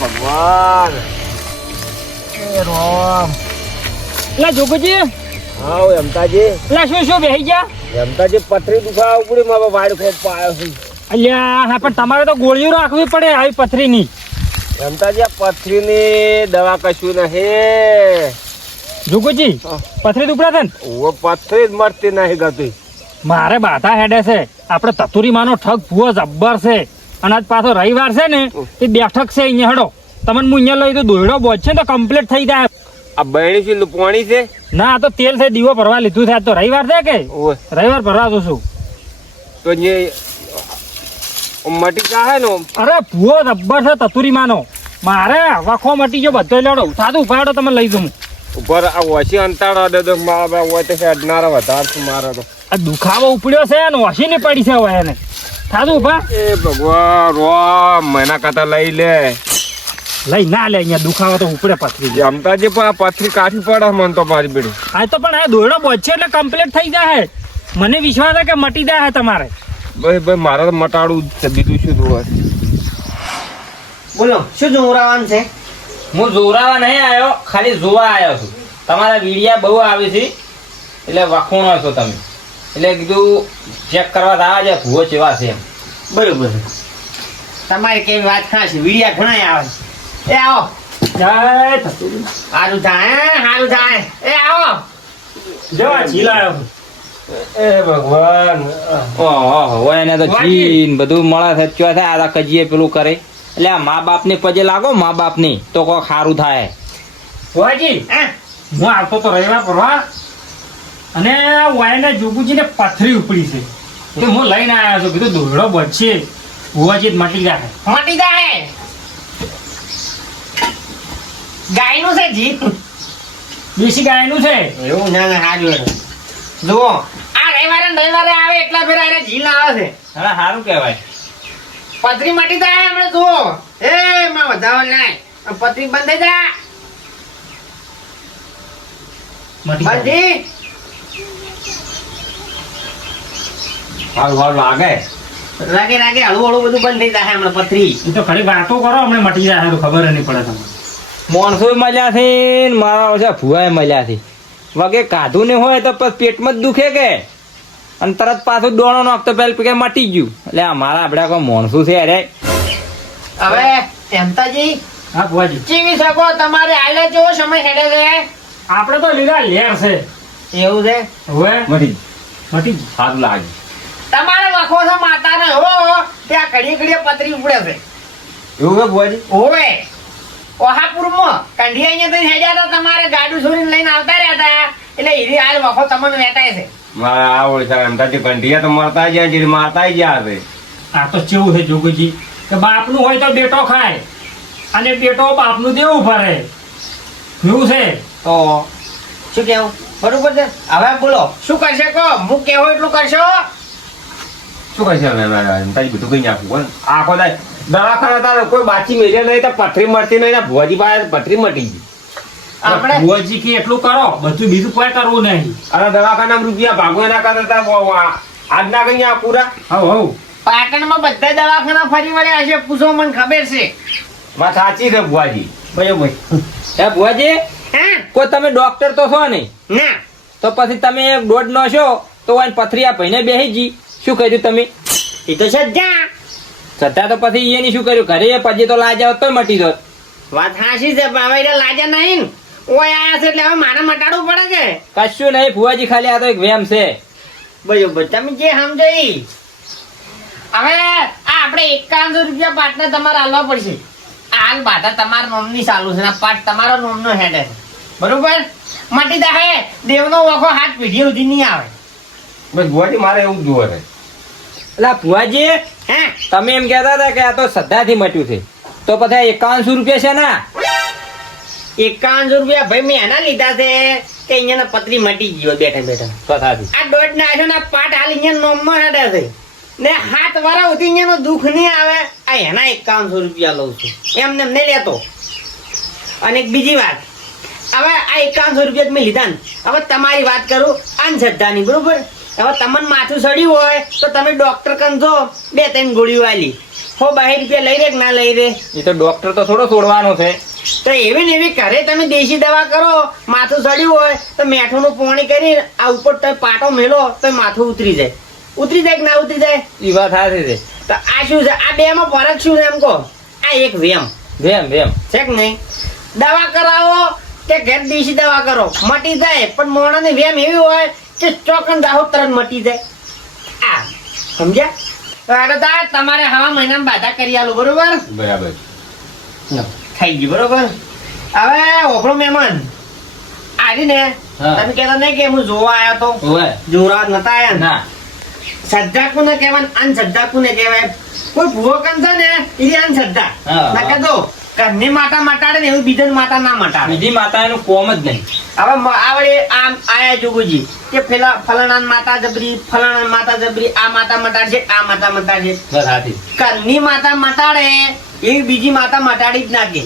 ભગવાન એ રામ. લા જોગજી, હા એમતાજી. લા શું બેહી ગયા? એમતાજી પથરી દુખાવા ઉપડી મારો વાડ ખોપ પાયો છે. અલ્યા હા, પણ તમારે તો ગોળીઓ રાખવી પડે આવી પથરીની. એમતાજી આ પથરીની દવા કશું નહીં. જોગજી, પથરી દુખડા છે ને? ઓ પથરી જ મળતી નહીં ગતી. મારે બાધા હેડે છે. આપણે તતુરી માનો ઠગ ભૂવો જબ્બર છે. અને આજ પાછો રવિવાર છે ને, એ બેઠક છે અહીંયા. હેડો તમને હું અહીંયા લઈ તો દોયડો બોજ છે તો કમ્પ્લીટ થઈ જાય. આ બહેણી છે લુપવાણી છે? ના, આ તો તેલ છે, દીવો ભરવા લીધું છે. આજ તો રવિવાર છે કે રવિવાર ભરવા દઉં છું. તો જે મટી કા હે નો. અરે ભૂવો જબ્બર છે તતુરી માનો. મારે વખો મટી ગયો બધો લેડો. સાદું ઉપાડો તમે લઈ દઉં. ઉપર આ ઓછી અંતાડો દે તો મારા હોય તો અડનારા વધારે મારા તો આ દુખાવો ઉપડ્યો છે ને ઓછી ની પડી છે હવે એને. સાદું ઉભા. એ ભગવાન રોમ મહિના કરતા લઈ લે. લઈ ના લે, અહીંયા દુખાવો તો ઉપડે પથરી. અમતાજી પણ આ પથરી કાઢી પડે મન તો મારી બેડી. આ તો પણ આ દોયડો બોજશે એટલે કમ્પ્લીટ થઈ જાય. મને વિશ્વાસ છે કે મટી જાય તમારે. ભાઈ મારે તો મટાડું છે, બીજું શું જોવા. બોલો શું જોરાવાનું છે? હું જોરાવા નહીં આવ્યો, ખાલી જોવા આવ્યો છું. તમારા વિડિયા બહુ આવે છે એટલે વખોણો છો તમે, એટલે કીધું ચેક કરવા આવ્યા છે ભૂવો ચેવા છે એમ. બરોબર, તમારી કેવી વાત ખાસ. વિડિયા ઘણા આવે. એ આવો. જય તતુરી. સારું થાય, સારું થાય. એ આવો. જો આ છીલાયો. એ ભગવાન. ઓહો, એને તો ચીન બધું મળે છે. ચો થાય આ કજીએ પેલું કરે. એટલે આ મા બાપ ને પજે લાગો, મા બાપ ની તો કોઈ સારું થાય. ભુવાજી, હા હું આવતો તો રવિવાર ભરવા અને વાયના જોગુજીને પથરી ઉપડી છે. તો હું લઈને આવ્યો છું. કીધું દોયડો બચશે, ભુવાજી જ મટી જાય. મટી જાય. ગાયનું છે જી? દેશી ગાયનું છે. એવું ના ના, સારું. જુઓ આ રવિવારે આવે એટલા ફેરા એને જી લાવે છે. હવે સારું કહેવાય. પથરી મટી જાય હમણાં. જુઓ એ માં વધારો નહીં, પથરી બંધ થઈ જાય. મટી જાય. બંધી હાલ હાલ લાગે. રાગે રાગે હળવું હળવું બધું બંધ થઈ જાય હમણાં. પથરી એ તો ખરી વાતો કરો, હમણાં મટી જાય તો ખબર નહીં પડે તમને. માણસો મળ્યા છે ને મારા ઓછા ભૂવા મળ્યા છે. વગે કાઢું ને હોય તો પછી પેટમાં જ દુખે કે, અને તરત પાછું દોણો નાખતો પેલા કે મટી ગયું. એટલે અમારા આપડે કોઈ માણસું છે અરે. હવે એમતાજી હા ભુવાજી, જીવી શકો તમારે હાલે જેવો સમય હેડે છે. આપણે તો લીધા લેર છે. એવું છે? હવે મટી મટી ગઈ. સારું લાગે. તમારે લખો છો માતાને હો ત્યાં ઘડીએ ઘડીએ પતરી ઉપડે છે. એવું કે ભુવાજી? હોવે ઓહાપુરમાં કંઢી અહીંયા થી હેડ્યા હતા. તમારે ગાડું છોડીને લઈને આવતા રહ્યા હતા એટલે હીરી હાલ વખો તમને વેટાય છે. મારા આ ઓળખા એમતાજી કંઠિયા તો મરતા ગયા છે, મારતા ગયા છે. આ તો કેવું છે જોગુજી કે બાપનું હોય તો બેટો ખાય અને બેટો બાપનું દેવું ભરે. એવું છે. તો શું કેવું? બરોબર છે. હવે બોલો શું કરશે કહો. હું કેવું એટલું કરશો. શું કહે છે એમતાજી? બધું કઈ નાખવું આખો થાય દવાખાના તારે કોઈ બાચી મેળ્યા નહીં તો પથરી મળતી નહીં ને ભુવાજી પાસે પથરી મટી ગઈ. આપણે ભુવાજી કે એટલું કરો, બધું બીજું કોઈ કરવું નહીં. અરે દવાખાના રૂપિયા ભાગો એના કરતા આજ ના કઈ આ પૂરા. હવ હવ પાટણમાં બધા દવાખાના ફરી વળ્યા હશે. પૂછો, મને ખબર છે. વાત સાચી છે ભુવાજી. બરાબર. હે ભુવાજી, હા કોઈ તમે ડોક્ટર તો છો નહીં, ના તો પછી તમે એક દોઢ નો છો તો વાન પથરી આ ભાઈને બેહી જી. શું કહ્યું તમે? એ તો સજ્જા છતાં તો પછી એની શું કર્યું? ઘરે પછી તો લાજ તો મટી જોત. વાત હાસી છે. પણ હવે લાજા નહીં ને. ઓય આયા છે એટલે હવે મારે મટાડવું પડે કે. કશું નહીં ભુવાજી, ખાલી આ તો એક વેમ છે. બરોબર, તમે જે સમજો ઈ. હવે આ આપણે 51 રૂપિયા પાટને તમારે આલવા પડશે. આ હાલ બાધા તમારા નોમની ચાલુ છે ને આ પાટ તમારો નોમનો હેડ છે. બરોબર? મટી જાય દેવનો વખો હાથ પેઢી સુધી નહીં આવે. બસ ભુવાજી મારે એવું જ જોવે છે. એટલે ભુવાજી, હે તમે એમ કહેતા હતા કે આ તો શ્રદ્ધાથી મટ્યું છે, તો પછી 51 રૂપિયા છે ને? 51 રૂપિયા ભાઈ મેં એના લીધા છે કે અહીંયા પતરી મટી ગયો બેઠા બેઠા. કથાથી આ દોઢ ના આશો ના પાટ હાલ અહીંયા નોમનો હેડે છે ને હાથ વાળા સુધી અહીંયાનો દુઃખ નહીં આવે. આ એના 51 રૂપિયા લઉં છું. એમને નહીં લેતો. અને એક બીજી વાત, હવે આ 51 રૂપિયા મેં લીધા ને, હવે તમારી વાત કરું અંધશ્રદ્ધાની. બરોબર? હવે તમને માથું સડ્યું હોય તો તમે ડોક્ટર કન જો 2-3 ગોળીઓ આલી 100-200 રૂપિયા લઈ રે કે ના લઈ રે? એ તો ડોક્ટર તો થોડો છોડવાનો છે. તો એવી ને એવી ઘરે તમે દેશી દવા કરો. માથું સડ્યું હોય તો મેઠુંનું પોણી કરી આ ઉપર તમે પાટો મેલો તો માથું ઉતરી જાય કે ના ઉતરી જાય? એ વાત સાચી છે. તો આ શું છે? આ બે માં ફરક શું છે એમ કહો? આ એક વેમ વેમ છે કે નહીં? દવા કરાવો કે ઘેર દેશી દવા કરો મટી જાય, પણ મોણાની વેમ એવી હોય કે ચોકન દાહો તરત મટી જાય. આ સમજ્યા? તો આગળ તમારે હવા મહિનામાં બાધા કરી આલું, બરોબર? બરાબર. થઈ ગયું, બરોબર? હવે ઓપડો મહેમાન આજે ને હા. તમે કહેતા નહીં કે હું જોવા આવ્યો તો ઓય જોરા નતા આયા ને? ના શ્રદ્ધા કોને કહેવાય? અંધશ્રદ્ધા કોને કહેવાય? કોઈ ભૂવો કન છે ને એ અંધશ્રદ્ધા. હા. ના કહેતો ઘરની માતા મટાડે ને એવું બીજાની માતા ના મટાડે. બીજી માતા એનું કોમ જ નહીં. હવે આવડે આમ આયા જોગુજી કે પેલા ફલાણા માતા જબરી, ફલાણા માતા જબરી, આ માતા મટાડશે, આ માતા મટાડશે. બસ સાચી. ઘરની માતા મટાડે એવી બીજી માતા મટાડી જ નાખે.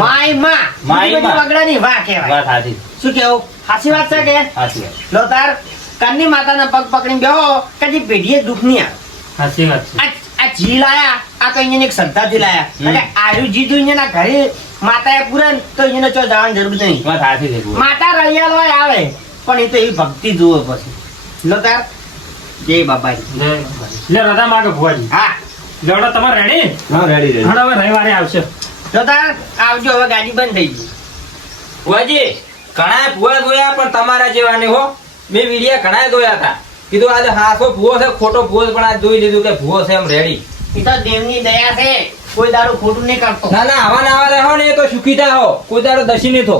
માય માં માય માં. વગડાની વાહ કહેવાય. વાત સાચી. શું કેવું? સાચી વાત છે કે? સાચી વાત. લો તાર ઘરની માતાના પગ પકડીને બેહો કદી પેઢીએ દુઃખ નહીં આવે. સાચી વાત છે. આ જી લાયા આ તો અહીંયા એક શ્રદ્ધાથી લાયા. અને આયુ જીધું અહીંયાના ઘરે માતાએ પૂરે ને તો અહીંયા ચો જવાની જરૂર નહીં. વાત સાચી છે. માતા રળિયાળ હોય આવે પણ એ તો એવી ભક્તિ જુઓ પછી. લો તાર જય બાબાજી. લે રજા માગે ભુવાજી. હા લેવડો તમારે રેડી? હા, રેડી. હડો હવે રવિવારે આવશે. લો તાર આવજો. હવે ગાડી બંધ થઈ ગઈ. ભુવાજી ઘણા ભુવા જોયા પણ તમારા જેવા નહીં હો. મેં વિડિયા ઘણા જોયા હતા. કીધું આજે હાસો ભુવો છે ખોટો ભુવો છે, પણ આ જોઈ લીધું કે ભુવો છે એમ રેડી. એ તો દેવની દયા છે. કોઈ દારૂ ખોટું નહીં કરતો. ના ના આવા ને આવા રહો ને એ તો સુખી થા હો. કોઈ દાડો દસી નહીં થો.